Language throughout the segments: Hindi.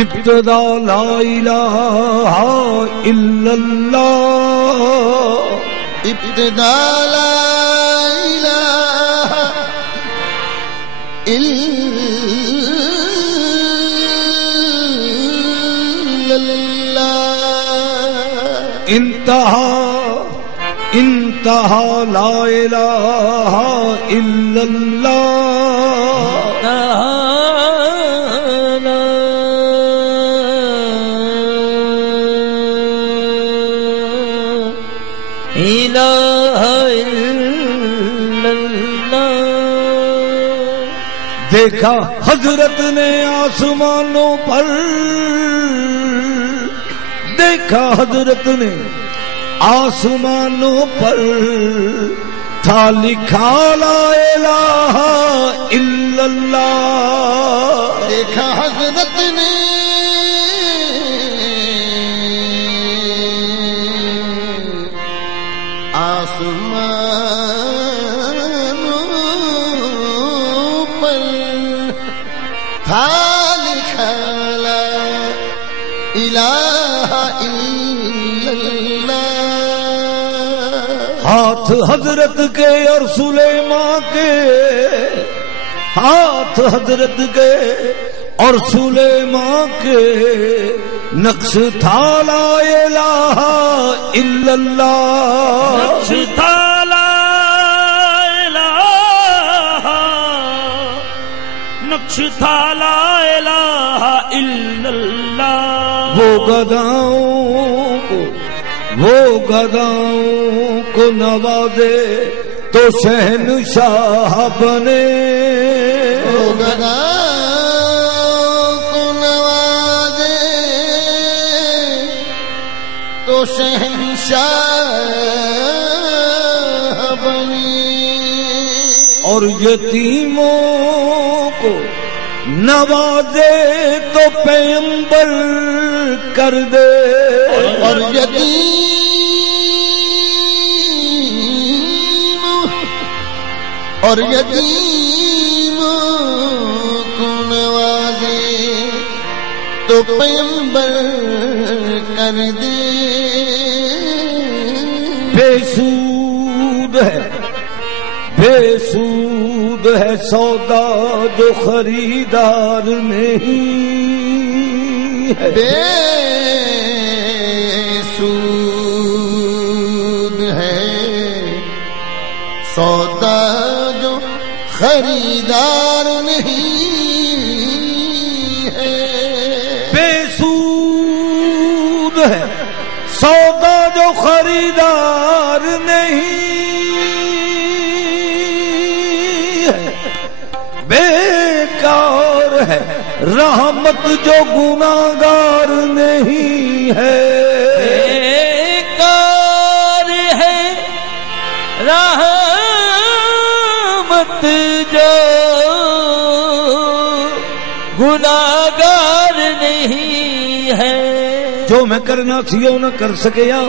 इब्तिदा ला इलाहा इल्लल्लाह इब्तिदा ला इलाहा इल्लल्लाह इंतहा ला इलाहा इल्लल्लाह देखा हजरत ने आसमानों पर, देखा हजरत ने आसमानों पर था लिखा ला इलाहा इल्लल्लाह। देखा हजरत ने आसमानों पर था लिखा ला इलाहा इल्लल्लाह। हाथ हजरत के और सुलेमान के, हाथ हजरत के और सुलेमान के नक्श था ला इलाहा इल्लल्लाह। नक्श था ला इलाहा, नक्श था ला इलाहा इल्लल्लाह। वो गदाओं को नवाजे तो शहंशाह बने। वो गदाओं को नवाजे तो शहंशाह बने। और यतीमों को नवाजे तो पैगंबर कर दे। और यतीम को नवाजे तो पैगंबर कर दे। बेसूद है सौदा जो खरीदार नहीं है। बेसूद है सौदा जो खरीदार नहीं है। बेसूद है सौदा जो खरीदार नहीं है। बेकार है रहमत जो गुनाहगार नहीं है। बेकार है रहमत जो गुनाहगार नहीं है। जो मैं करना सी ओ न कर सकिया,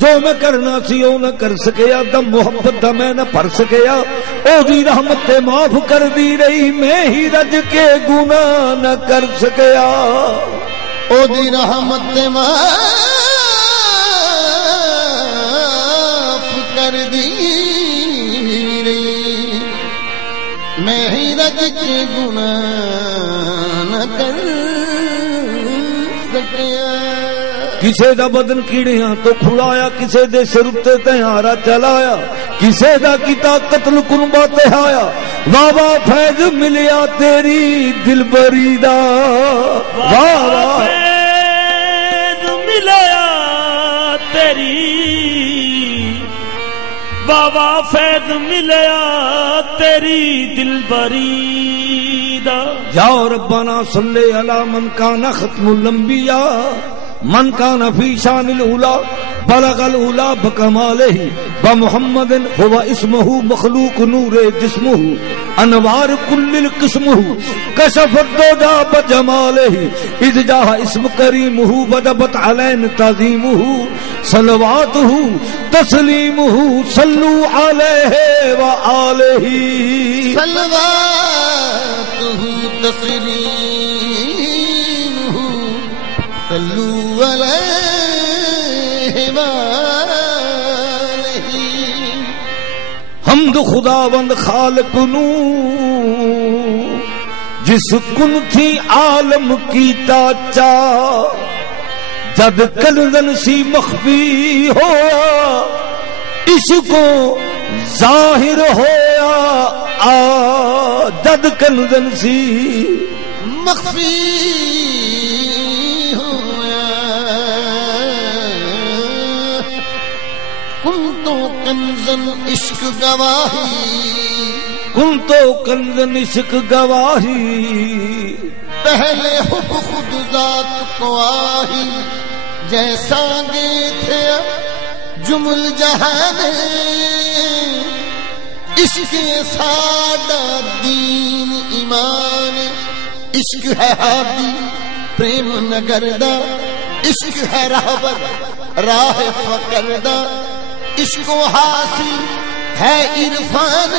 जो मैं करना सी ओ न कर सकिया, दम मुहब्बत दा मैं न भर सकिया। ओदी रहमत ते माफ कर दी रही, मैं ही रज के गुनाह न कर सकिया। ओदी रहमत ते माफ कर दी रही, मैं ही रज के गुनाह न कर सकिया। किसे दा बदन कीड़ियां तो खुड़ाया, किसे दे सिर उत्ते तैयारा चलाया, किसे दा किता कत्ल कुर्बा ते आया। वावा फैज मिलिया तेरी दिलबरी दा, वावा फैज मिलिया तेरी, वावा फैज मिलिया तेरी दिलबरी दा। या रब्बना सल्ले अला मन काना खत्मुल अंबिया, मन कान फी शानिल उला बलगल उला बकमालिही व मुहम्मदिन हुवा इस्मुहु मखलूक नूरे जिस्मुहु अनवार कुल्लिल किस्मुहु कशफत दोजा बजमालिही इज़ जाहा इस्म करीमुहु वजबत अलैन ताज़ीमुहु सलवातुहु तस्लीमुहु सल्लू अलैहि व आलिही। सलवातुहु तस्लीमुहु सल्लू अलैहि वालैहि। हमद खुदावंद खालिक नू जिस कुन थी आलम की ताचा जद कलदन सी मख्फी होया इसको जाहिर होया आ जद कलदन सी मख्फी होया कुन तो कंजन इश्क गवाही कुन तो कंजन इश्क गवाही पहले हुब खुद जात को आही जैसा गे थे जुमुल जहान इश्क सादा दीन ईमान इश्क है हादी प्रेम नगरदा इश्क है रहबर राह फकरदा इश्क हासिल है इरफान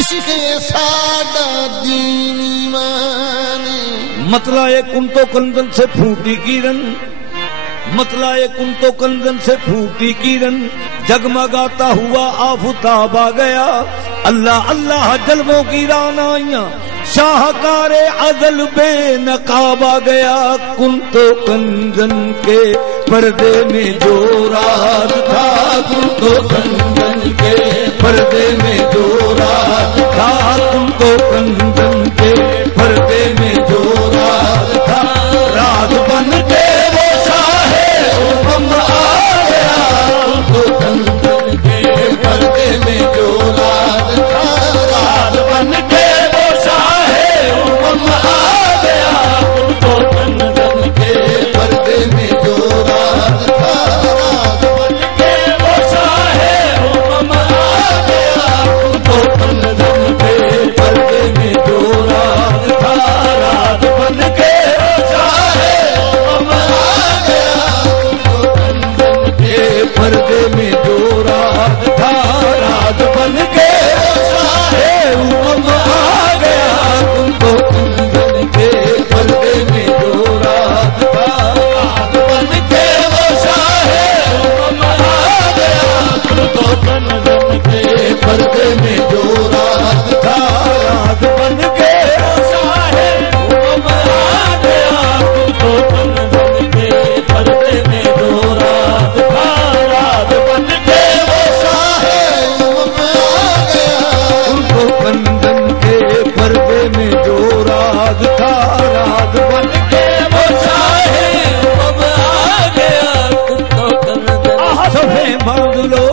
इश्क सादा दीन ईमान। मतला ये कुन तो कंदन से फूटी किरण मतला ये कुन तो कंदन से फूटी किरण जगमगाता हुआ आफताब आ गया। अल्लाह अल्लाह जलवों की रानाइयां शाहकारे अजल बेनकाब आ गया। कुन तो कंदन के पर्दे में जो राज था कुन तो कंदन के पर्दे में जो राज था कुन तो कंदन के पर्दे में जो राज था राज बन के वो शाहे हुक्म आ गया। कुन तो कंदन के पर्दे में जो राज था राज बन के वो शाहे हुक्म आ गया। कुन तो कंदन के पर्दे में जो राज था राज बन के वो शाहे हुक्म आ गया। कुन तो कंदन के पर्दे में जो राज था राज बन के वो शाहे हुक्म आ गया। कुन तो कंदन के पर्दे में जो राज था राज बन के वो शाहे हुक्म आ गया। कुन तो कंदन के पर्दे में जो राज था राज बन के वो शाहे हुक्म आ गया। कुन तो कंदन के पर्दे में जो राज था राज बन के वो शाहे हुक्म आ गया। कुन तो कंदन के पर्दे में जो राज था राज बन के वो शाहे हुक्म आ गया। कुन तो कंदन के पर्दे में जो राज था राज बन के वो शाहे हुक्म आ गया। कुन तो कंदन सफे बांध लो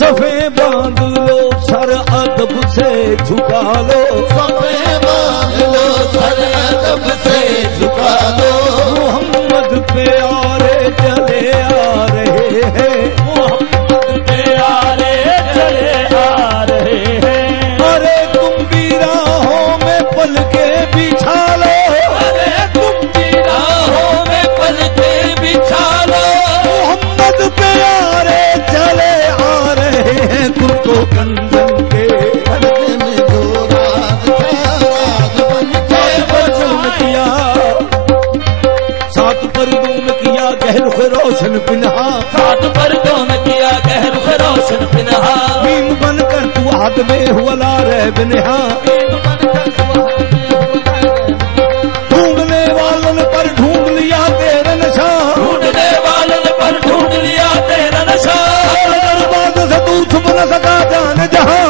सफे बांध लो सर अदब से झुका लो सफे बांध लो सर अदब से झुका दो मोहम्मद प्यारे चले आ रहे हैं मोहम्मद प्यारे चले आ रहे हैं। अरे तुम भी राहों में पल के बिछा लो अरे तुम भी राहों में पल के बिछा लो मोहम्मद प्यारे चले आ रहे हैं। कुन तो कंदन के पर्दे में जो राज था राज बन के पर्दों में किया सात पर्दों में किया गहर रोशन पिन्हा सात पर्दों में किया गहर रोशन पिन्हा मीम बनकर तू हाथ में हुआ ला रह बिनहा ढूंढने वालों पर ढूंढ लिया तेरा नशा ढूंढने वालों ने पर ढूंढ लिया तेरा नशा दरबार से तू छुप न सका जाने जहां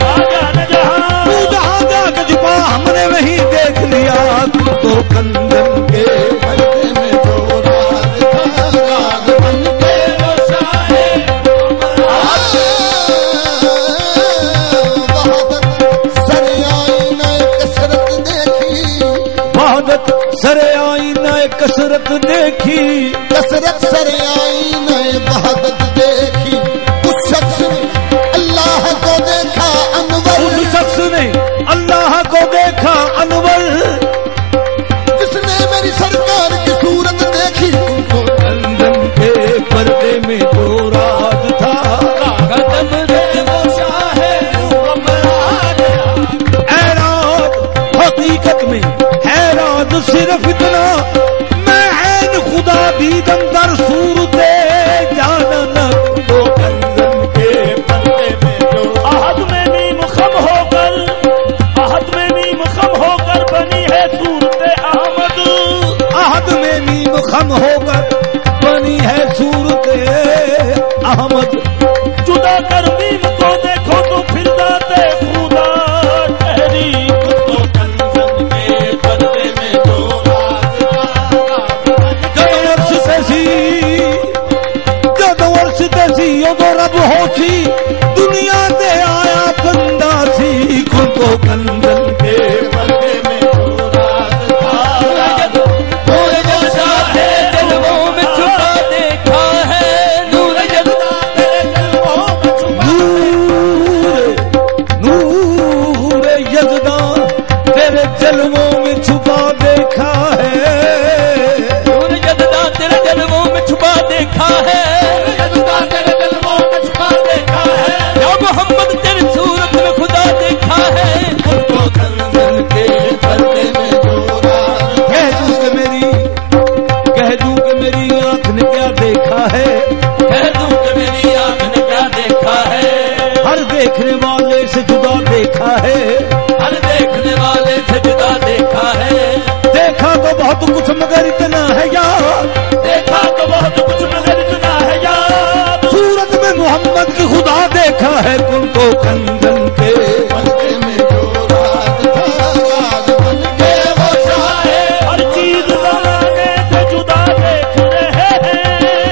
जान जहां तू जहां जाके छुपा हमने वहीं देख लिया। तू तो कंदन के पर्दे में जो राज था राज बन के वो शाहे वहादत सरे आई न कसरत देखी कसरत कसरत देखी सरे आई न वहादत देखी उस शख्स ने अल्लाह को देखा अनवर उस शख्स ने अल्लाह को देखा अनवर जिसने मेरी सरकार की सूरत देखी उनको कंदन के पर्दे में जो राज था कदम दे वो शाहे हुक्म आ में है राज सिर्फ इतना, मैं ऐन खुदा दीदम दर सूरते जानना तो कंजन के पर्दे में जो आहद में मीम खम होकर, आहद में मीम खम होकर बनी है सूरत अहमद। आहद में मीम खम होकर बनी है सूरत अहमद। जुदा कर मीम को देखो तो फिर दाते खुदा ठहरी, तो कंजन के पर्दे में जो जद वर्ष तसी उदो रब होसी, दुनिया दे आया बंदा सी, को कंजन के पर्दे में जो राज था। नूर जलता है जलवों में छुपा देखा है, नूर जलता है जलवों में छुपा। नूर यज़दा तेरे जलवों में छुपा देखा है, नूर जलता तेरे जलवों में छुपा देखा है, जलता तेरे जलवों में छुपा देखा है। या मोहम्मद तेरी सूरत में खुदा देखा है, उनको कंजन के पर्दे में जो राज था। कह दूं कि मेरी आंख ने क्या देखा है, कह दूं कि मेरी आंख ने क्या देखा है, हर देखने वाले से जुदा देखा है। हर देखने वाले से जुदा देखा है। देखा तो बहुत कुछ मगर इतना है यार, देखा तो बहुत कुछ मगर इतना है यार, सूरत में मोहम्मद की खुदा देखा है, उनको कंजन के पर्दे में जो राज था, राज बन के वो शाहे। हर चीज जमाने से जुदा देख रहे हैं,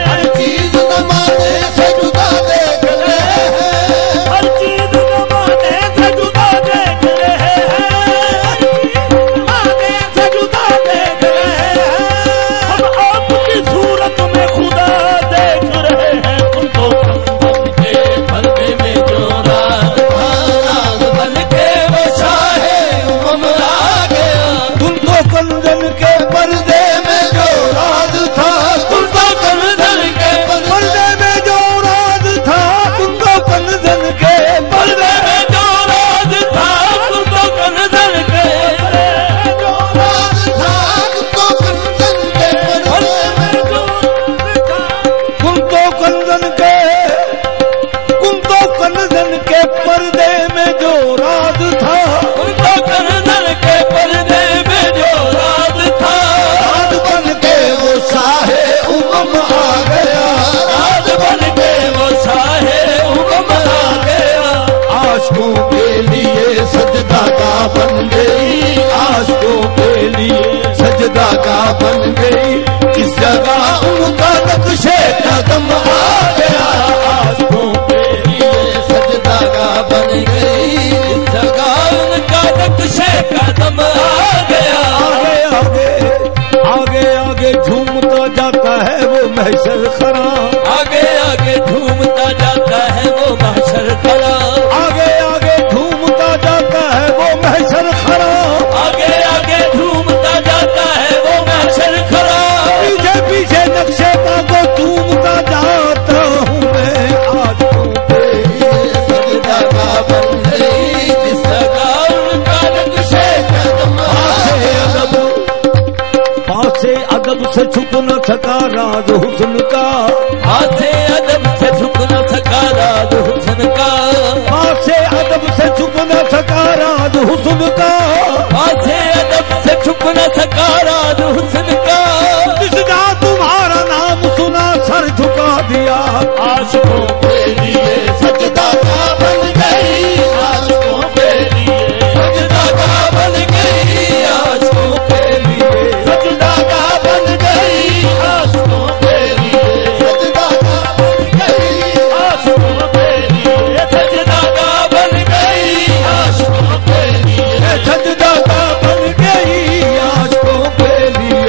हर चीज जमाने से जुदा देख रहे हैं। हर चीज जमाने से जुदा देख रहे हैं, जमाने से जुदा देख रहे हैं। हम आपकी सूरत में खुदा देख रहे हैं, तुमको के पर्दे में जो राज था, राज बन के वो शाहे उम्म आ गया। उनको कंजन के पर्दे में जो राज था, उनको कंजन के पर्दे में जो राज था, उनको कंजन के पर्दे में जो राज था, उनको कंजन के जो राज था, तुमको कंजन के पर्दे में उनको कंजन के पर्दे में जो राज था, उनको कंजन के पर्दे में जो राज था। राज बन के वो शाहे उम्म आ गया। राज बन के वो शाहे उम्म आ गया। आशिकों के लिए सजदा का बन गई, आशिकों के लिए सजदा का बन गई। इस जगह उनका नक्शे कदम आ गया। आशिकों के लिए सजदा का बन गई, इस जगह उनका नक्शे कदम आ गया। आगे आगे आगे आगे झूमता जाता है वो महशर खरा, आगे आगे झूमता जाता है वो महशर खड़ा। आगे आगे झूमता जाता है वो महशर खरा, आगे आगे झूमता जाता है वो महशर खड़ा। पीछे पीछे नक्शे का को झूमता जाता हूँ मैं। आशिकों के सजदा का बन गई। इस जगह उनका नक्शे कदम पासे अदब से छुप न सका राज हुस्न का, हाथे अदब से झुक न सका राज हुस्न का। पासे अदब से छुप न सका राज हुस्न का, हाथे अदब से छुप न सका राज हुस्न का। जिसका तुम्हारा नाम सुना सर झुका दिया। आशिकों के लिए सजदा का बन गई। आशिकों के लिए सजदा का बन गई। आशिकों के लिए सजदा का बन गई, आशिकों के लिए सजदा का बन गई। आशिकों के लिए सजदा का बन गई। आशिकों के लिए सजदा का बन गई आशिकों के लिए,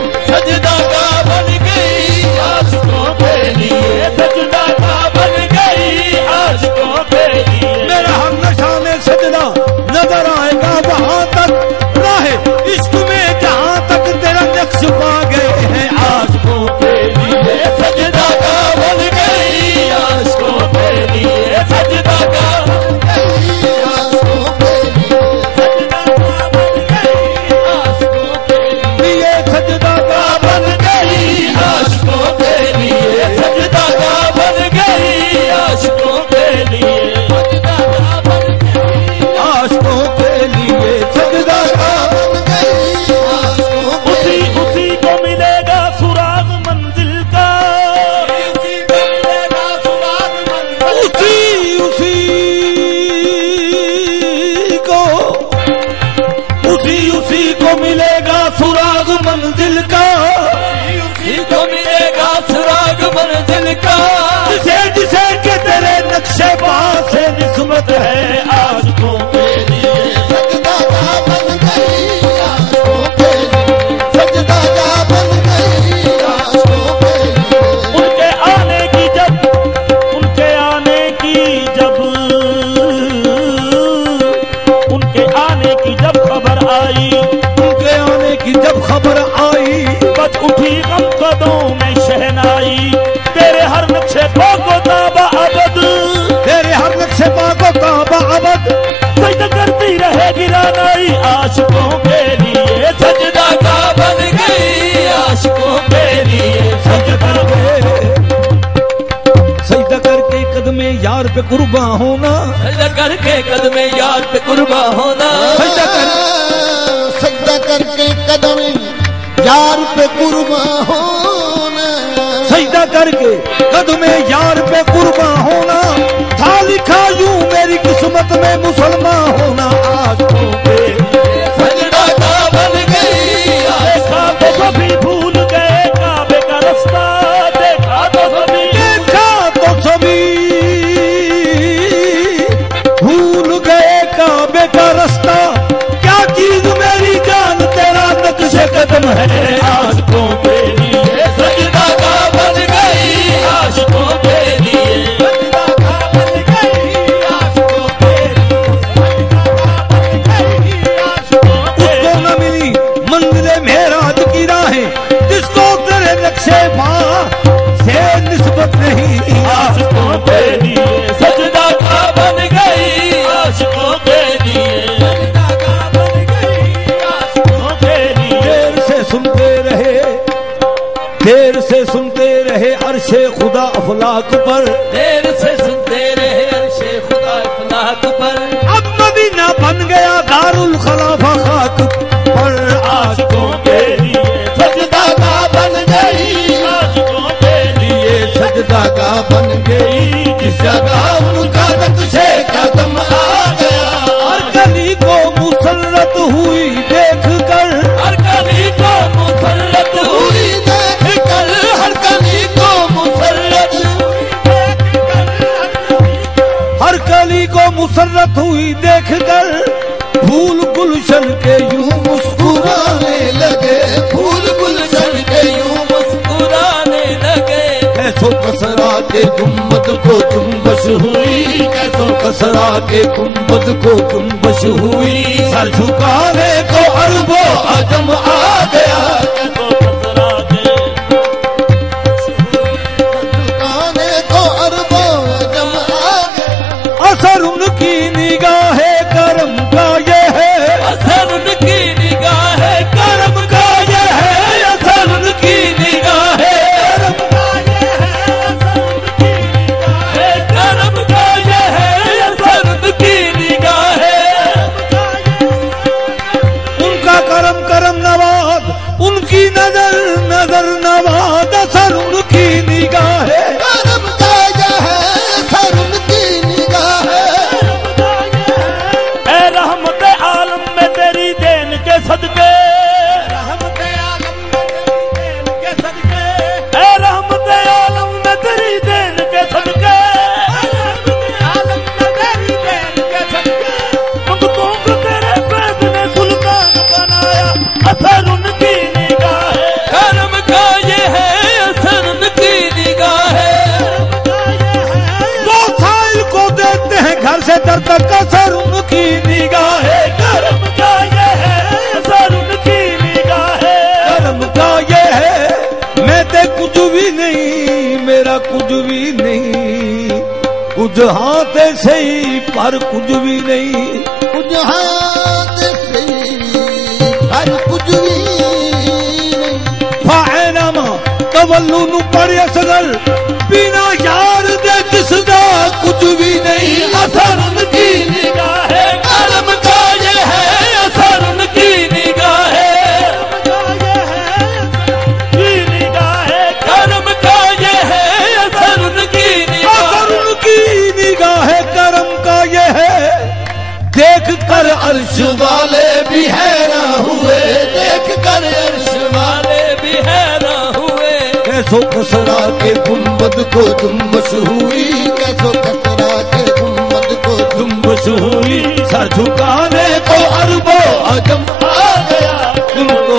का जिसे जिसे के तेरे नक्शे पास से निस्बत है आशिकों के लिए सजदा जा बन गई आशिकों के लिए सजदा जा बन गई आशिकों के लिए उनके आने की जब खबर आई उनके आने की जब खबर आई बच उठी गम कदों में शहनाई तेरे हर नक्शे को ताबा अबद तेरे हर नक्शे को ताबा अबद सजदा करती रहेगी रानाई आशिकों के लिए सजदा का बन गई आशिकों के लिए सजदा करके कदमे यार पे कुर्बा होना सजदा करके कदमे यार पे कुर्बा होना सजदा करके कदम यार पे कुर्बा होना सजदा करके कदमे यार पे कुर्बा होना था लिखा यूं मेरी किस्मत में मुसलमान होना आशिकों के सजदा का बन गई देखा तो सभी भूल गए काबे का रास्ता देखा तो सभी भूल गए काबे का रास्ता क्या चीज मेरी जान तेरा नक्शे कदम है आशिकों के लिए सजदा का बन गई आशिकों के लिए सजदा का बन गई आशिकों के लिए उसको न मिली मंजिले मेराज की राहें जिसको तेरे नक्शे माँ से निस्बत नहीं आशिकों के लिए सजदा का बन गई आशिकों के लिए सजदा का बन गई आशिकों के लिए देर से सुनते रहे अरशे खुदा अफलाक पर देर से सुनते रहे अर्शे खुदा अफलाक पर अब मदीना बन गया दारुल खलाफा खाक पर आशिकों के लिए सजदा का बन गई आशिकों के लिए सजदा का बन गई जिस जगह उनका नक्शे कदम आ गया हर गली को मुसल्लत हुई देख कर हर कली को मुसल्लत हुई देख कर हर कली को मुसल्लत हर गली को मुसल्लत हुई देख कर फूल गुलशन के यूं मुस्कुराने लगे फूल गुलशन के यूं मुस्कुराने लगे कैसो कसरा के गुम्बद को जुम्बश हुई कैसो कसरा के गुम्बद को जुम्बश हुई सर झुकाने को अरबों अजम आ गया तो कसरा के दुकाने को अरबों जम आ गए असर उनकी निगाहे करम का ये है असर उनकी निगाह है करम का ये है असर उनकी निगाह है करम का ये है असर उनकी निगाह है उनका करम करम नवाज उनकी नजर नजर नवाज असर उनकी निगाहे करम का यह है सर उनकी निगाह है ए रहमत आलम में तेरी देन के सदके ए रहमत आलम में तेरी देन के सदके मंगतों को तेरे फैज ने सुल्तान बनाया असर उनकी निगाह है करम का ये है असर उनकी निगाह है वो साइल को देते हैं घर से दर तक असर उनकी निगाहे करम का ये है असर उनकी निगाह है करम का ये है मैं ते कुछ भी नहीं मेरा कुछ भी नहीं कुछ हाथ सही पर कुछ भी नहीं कुछ हाथ से हर कुछ भी नहीं फायनामा कवल्लू पर असगर बिना यार दे दिसदा कुछ भी नहीं असर उनकी निगाह है करम का ये है असर उनकी निगाह है निगाह है करम का ये है असर उनकी निगाह असर उनकी निगाह करम का ये है देख कर अर्श वाले भी हैरान हुए देख कर अर्श वाले भी हैरान हुए कैसो कसरा के गुम्बद को जुम्बश हुई, कैसो कसरा के गुम्बद को जुम्बश हुई। सर झुकाने को अरबो अजम आ गया, तुमको